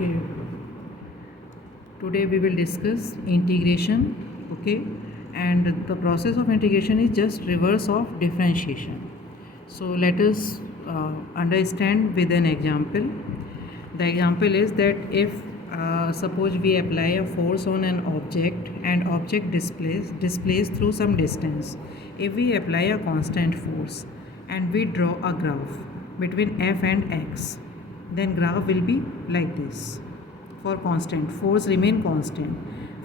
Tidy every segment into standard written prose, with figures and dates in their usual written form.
Okay, today we will discuss integration. Okay, and the process of integration is just reverse of differentiation. So let us understand with an example. The example is that if suppose we apply a force on an object and object displays through some distance. If we apply a constant force and we draw a graph between f and x, then graph will be like this. For constant force remain constant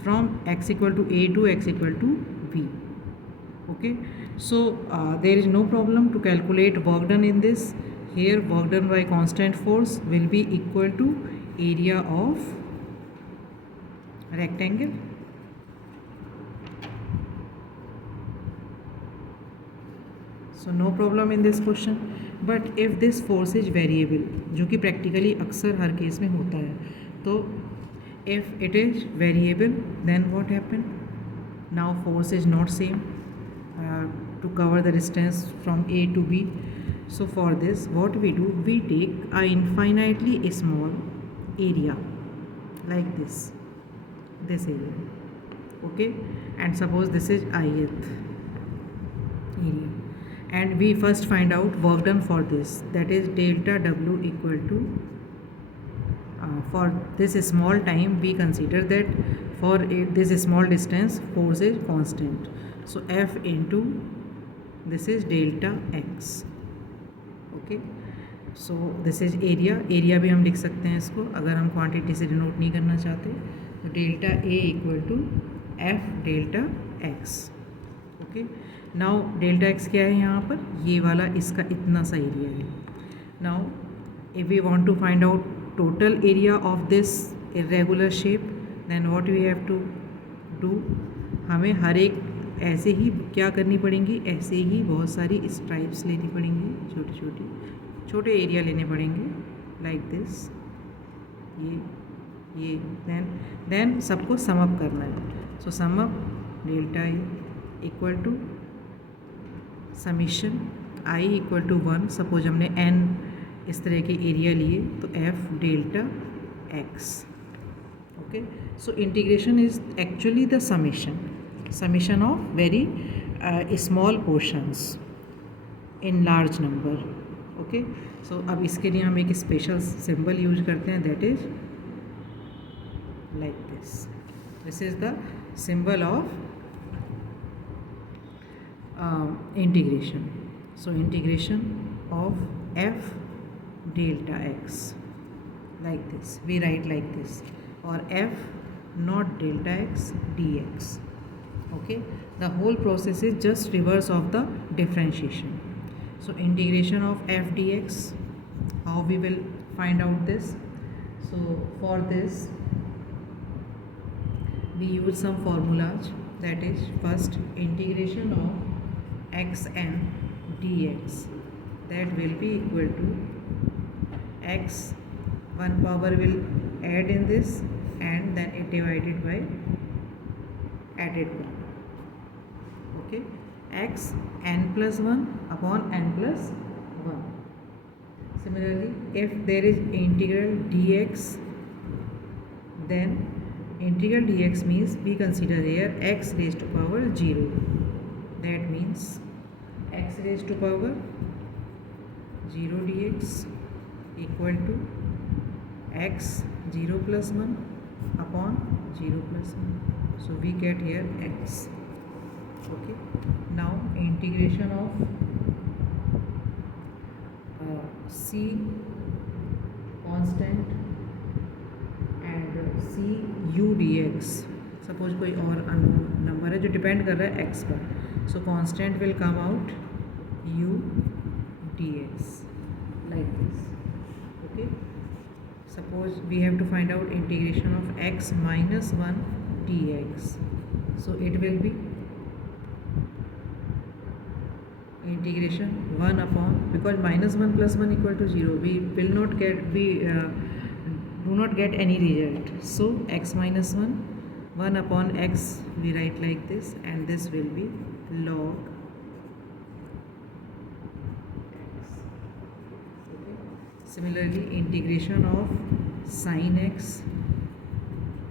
from x equal to a to x equal to b. Okay, so there is no problem to calculate work done in this. Here work done by constant force will be equal to area of rectangle. So no problem in this question. But if this force is variable, जो कि practically अक्सर हर case में होता है, तो if it is variable, then what happen? Now force is not same to cover the distance from A to B. So for this, what we do, we take a infinitely small area like this area. Okay, and suppose this is ith area, and we first find out work done for this, that is delta W equal to for this small time we consider that for this small distance force is constant, so F into this is delta x. Okay, so this is area भी हम लिख सकते हैं इसको, अगर हम quantity से denote नहीं करना चाहते तो delta a equal to f delta x. Okay, now delta x क्या है यहाँ पर, ये वाला इसका इतना सा एरिया है. Now if we want to find out total area of this irregular shape, then what we have to do, हमें हर एक ऐसे ही क्या करनी पड़ेंगी, ऐसे ही बहुत सारी स्ट्राइप्स लेनी पड़ेंगी, छोटे एरिया लेने पड़ेंगे लाइक दिस. ये देन सबको सम अप करना है. So sum up delta I equal to summation I equal to 1. Suppose हमने n इस तरह के एरिया लिए तो f delta x. Okay, so integration is actually the summation of very small portions in large number. Okay, so अब इसके लिए हम एक स्पेशल सिंबल यूज करते हैं, that is like this is the symbol of integration. So integration of f delta x like this, we write like this, or f not delta x dx. Okay, the whole process is just reverse of the differentiation. So integration of f dx, how we will find out this? So for this we use some formulas, that is first integration of xn dx, that will be equal to x, one power will add in this and then it divided by added one. Okay, x n plus 1 upon n plus 1. Similarly, if there is integral dx, then integral dx means we consider here x raised to power 0. That means x raised to power 0 dx equal to x 0 plus 1 upon 0 plus 1. So we get here x. Okay, now integration of c constant and c u dx. Suppose कोई और unknown number है जो depend कर रहा है x पर, so constant will come out u dx like this. Okay, suppose we have to find out integration of x minus 1 dx, so it will be integration 1 upon, because minus 1 plus 1 equal to 0, we will not get, we do not get any result. So x minus 1 upon x we write like this, and this will be log x. Okay. Similarly, integration of sin x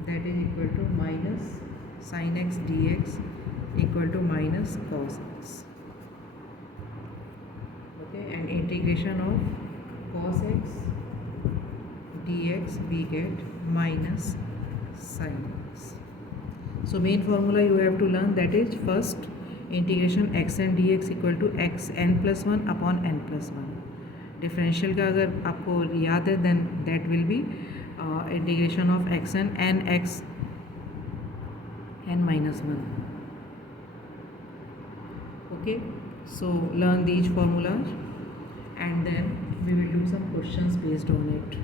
that is equal to minus sin x dx equal to minus cos x. Okay, and integration of cos x dx we get minus sin x. So main formula you have to learn, that is first integration x n dx equal to x n plus 1 upon n plus 1. Differential का अगर आपको याद है then that will be integration of x n x n minus 1. Okay, so learn these formulas and then we will do some questions based on it.